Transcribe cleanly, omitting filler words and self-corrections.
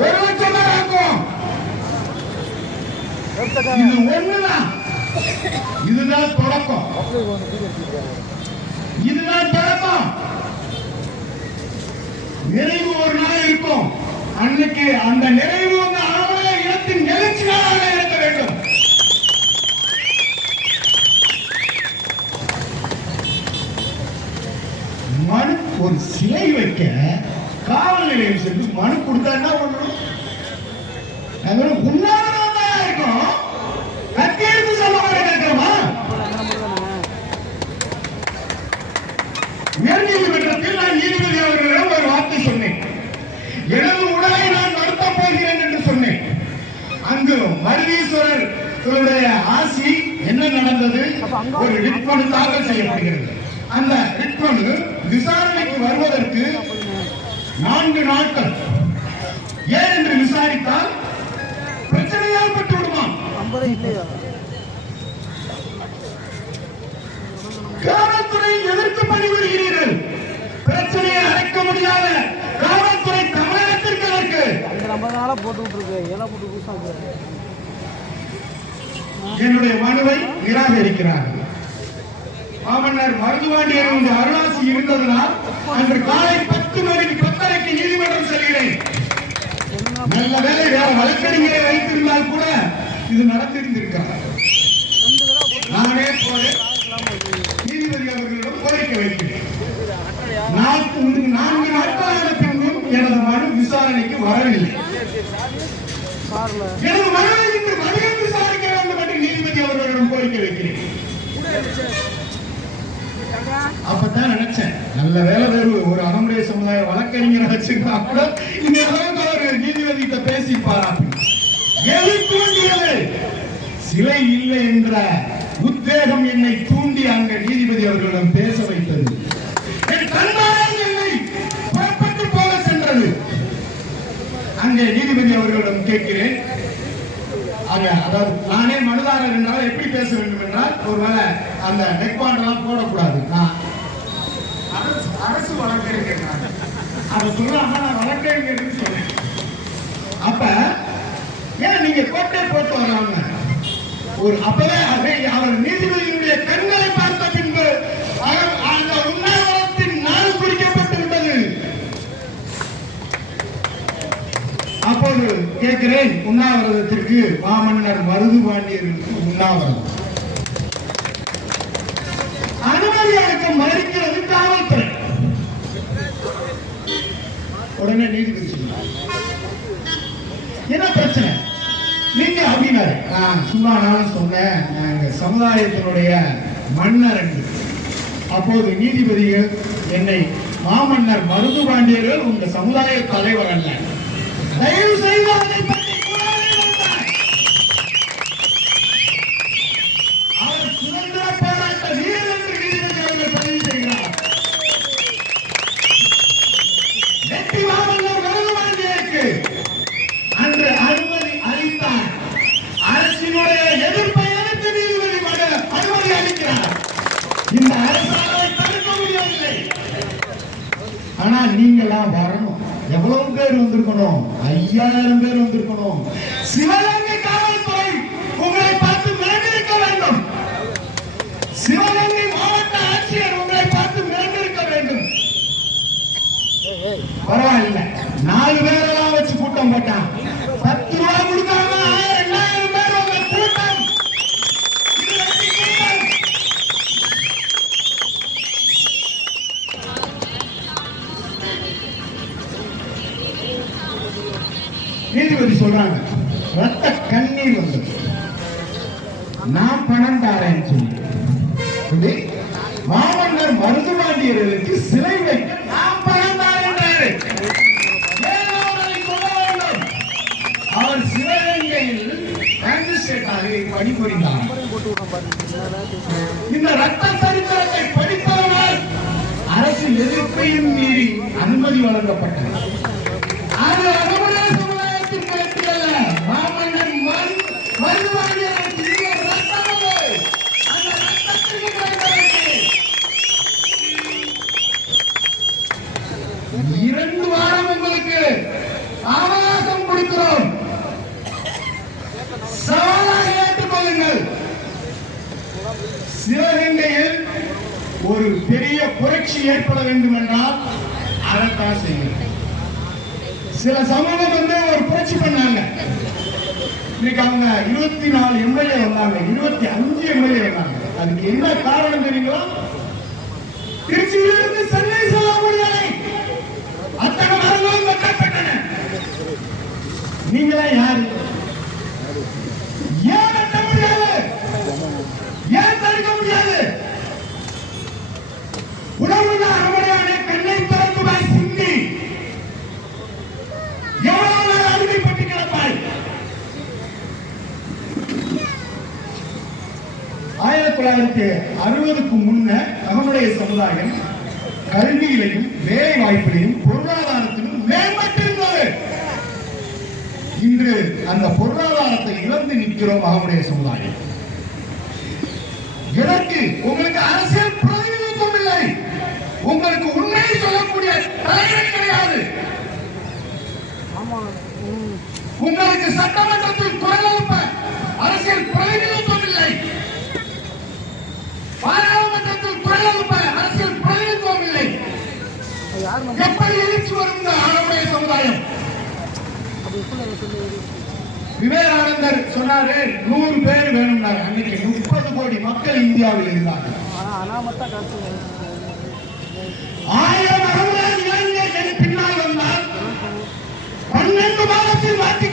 1,00,000 ஆக்கும். இது ஒண்ணுதான். இதுதான் தொடக்கம். இதுதான் தொடக்கம். நிறைவு ஒரு நாள் இருக்கும். அன்னைக்கு அந்த நிறைவு ஆவண இடத்தின் எழுச்சி நாளாக இருக்க வேண்டும். மனு ஒரு சிலை வைக்க காவல் நிலையம் சென்று மனு கொடுத்தா என்ன பண்ணணும்? உண்ணாவிரதமா இருக்கும். கத்தியெடுத்து சொல்ல கேட்கிறோமா? உயர்நீதிமன்றத்தில் நான் நீதிபதி அவர்களிடம் ஒரு வார்த்தை சொன்னேன். எனது உடலை நான் நடத்தப் போகிறேன் என்று சொன்னேன். அங்கு மருதீஸ்வரர் ஆசி என்ன நடந்தது? ஒரு ரிட் மனு தாக்கல் செய்யப்படுகிறது. அந்த ரிட் மனு விசாரணைக்கு வருவதற்கு 4 நாட்கள். ஏன் என்று விசாரித்தால் பிரச்சனையால் பட்டு விடுமா? காவல்துறை எதற்கு பணிபுரிகிறீர்கள்? பிரச்சனையை அடைக்க முடியாத காவல்துறை தமிழகத்திற்கு அதற்கு என்னுடைய மனுவை நிராகரிக்கிறார்கள். மாமன்னர் மருதுபாண்டியன் அருளாசி இருந்ததனால் அன்று காலை 10:30க்கு நீதிமன்றம் செல்கிறேன். நல்ல வேலை வேற வழக்கறிஞரை வைத்திருந்தால் கூட இது நடந்திருந்திருக்கிறார். நானே போய் நீதிபதி அவர்களிடம் கோரிக்கை வைக்கிறேன். 4 நாட்களான பின்னும் எனது மனு விசாரணைக்கு வரவில்லை. எனது மனுவை இன்று மதியம் விசாரிக்க வேண்டும் என்று நீதிபதி அவர்களிடம் கோரிக்கை வைக்கிறேன். அப்பதான் நினைச்சேன், நல்ல வேலை வேறு ஒரு அகமுடைய சமுதாய வழக்கறிஞர் வச்சுக்கா கூட இந்த அளவுக்கு அவர் நீதிபதி பேசி பாராட்டு. எதை தூண்டியது? சிலை இல்லை என்ற உத்வேகம் என்னை தூண்டி அங்க நீதிபதி அவர்களிடம் பேச வைத்தது. என் கண்மாய் என்னை புறப்பட்டு போக சென்றது. அங்கே நீதிபதி அவர்களிடம் கேட்கிறேன். அதாவது நானே மனுதாரர் என்றால் எப்படி பேச வேண்டும் என்றால், ஒருவேளை அந்த நெக்பாண்டெல்லாம் போடக்கூடாது. நான் அரசு வழக்கறிஞர், அதை சொல்லாம நான் வழக்கறிஞர் சொன்னேன். அப்ப ஏன் நீங்க கோட்டை போட்டு வராங்க? ஒரு அப்பவே அவர் நீதிபதியினுடைய கண்களை பார்த்த பின்பு அந்த உண்ணாவிரதத்தின் நாள் குறிக்கப்பட்டு விட்டது. அப்போது கேட்கிறேன், உண்ணாவிரதத்திற்கு மாமன்னர் மருதுபாண்டியருக்கு உண்ணாவிரதம் அனுமதி அளிக்க மறுக்கிறது காவல்துறை. உடனே நீதிபதி சொன்னார், என்ன பிரச்சனை நீங்க அப்படின்னாரு. நான் சும்மா நானும் சொன்னேன், எங்க சமுதாயத்தினுடைய மன்னர் என்று. அப்போது நீதிபதிகள் என்னை மாமன்னர் மருதுபாண்டியர்கள் உங்க சமுதாய தலைவர் அல்ல, தயவு செய்து அதை பற்றி அவர் சுதந்திர போராட்ட வீரர் என்று நீதிபதி அவர்கள் பதிவு செய்கிறார். வெற்றி மாமன்னர் மருதுபாண்டியருக்கு அன்று அனுமதி அளித்தார். அரசினுடைய எதிர்ப்பை எதிர்த்து நீதிபதி அனுமதி அளிக்கிறார். இந்த அரசாணை தடுக்க முடியவில்லை. ஆனால் நீங்களாம் வரணும். எவ்வளவு பேர் வந்திருக்கணும்? 5000 பேர் வந்திருக்கணும். சிவகங்கை காவல்துறை உங்களை பார்த்து மிரண்டிருக்க வேண்டும். சிவகங்கை மாவட்ட ஆட்சியர் உங்களை பார்த்து மிரண்டிருக்க வேண்டும். பரவாயில்ல, 4 பேரெல்லாம் வச்சு கூட்டம் போட்டான். 10 ரூபாய் கொடுக்காம 1000 பேர் உங்க கூட்டம். நீதிபதி சொல்றாங்க, ரத்த கண்ணீர் வந்தது. நான் பணம் தாரேன்னு சொல்லி மாமன்னர் மருதுபாண்டியர்களுக்கு சிலை வைக்க நான் பணம் தாரேன்றாரு. அவர் சிவகங்கையில் பணிபுரிந்தார். இந்த ரத்த சரித்திரத்தை படித்தவர்கள் அரசு எதிர்ப்பையும் மீறி அனுமதி வழங்கப்பட்டது. அது அகமுடைய சமுதாயத்திற்கு வெற்றியல்ல, மாமன்னர் மருதுபாண்டியர்களுக்கு அந்த ரத்தத்திற்கு 2 வாரம் உங்களுக்கு அவகாசம் கொடுக்கிறோம். சவாலாக ஏற்றுக்கொள்ளுங்கள். சிவகங்கையில் ஒரு பெரிய புரட்சி ஏற்பட வேண்டும் என்றால் அதைத்தான் செய்யும். சில சமூகம் ஒரு புரட்சி பண்ணாங்க. இன்னைக்கு அவங்க 24 எம்எல்ஏ வந்தாங்க, 25 எம்எல்ஏ வந்தாங்க. அதுக்கு என்ன காரணம் தெரியுங்களா? திருச்சியிலிருந்து சென்னை செல்ல முடியலை, அத்தனை மரங்களும் வெட்டப்பட்டன. நீங்களா யாரு? ஏன் வெட்ட முடியாது? ஏன் தடுக்க முடியாது? உணவுள்ள அரவணையான கண்ணை திறந்துவாய் சிந்தி எவ்வளவு நாள் அடிமைப்பட்டு கிடப்பாய்? 1960க்கு முன்ன நம்முடைய சமுதாயம் கல்வியிலையும் வேலை வாய்ப்பிலையும் பொருளாதாரத்திலும் மேம்பட்டிருந்தது. இன்று அந்த பொருளாதாரத்தை இழந்து நிற்கிறோம் நம்முடைய சமுதாயம். எனக்கு உங்களுக்கு அரசியல் பிரதிநிதித்துவம் இல்லை, உங்களுக்கு உண்மையை சொல்லக்கூடிய தலைவர் கிடையாது, உங்களுக்கு சட்டமன்றத்தில் குரல் எழுப்ப அரசியல் பிரதிநிதித்துவம் இல்லை, பாராளுமன்றத்தில் குரல் எழுப்ப அரசியல் பிரதிநிதித்துவம் இல்லை. எப்படி எழுச்சி வரும் இந்த ஆளுடைய சமுதாயம்? விவேகானந்தர் சொன்னாரு 100 பேர் வேணும்னாரு. அன்னைக்கு 30 கோடி மக்கள் இந்தியாவில் இருந்தாங்க. 1000 இளைஞர்கள் பின்னால் வந்தால் 12 மாதத்தில் மாற்றி